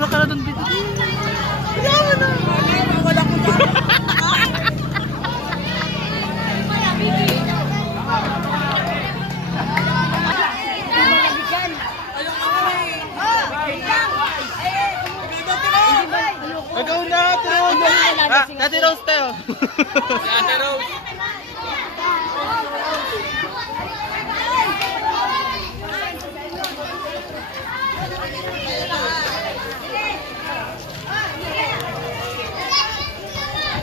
Picture ka na doon dito. Yaman na. Wala ko na. Ikaw na, Ate Rose. Ate Rose tayo. Ate Rose.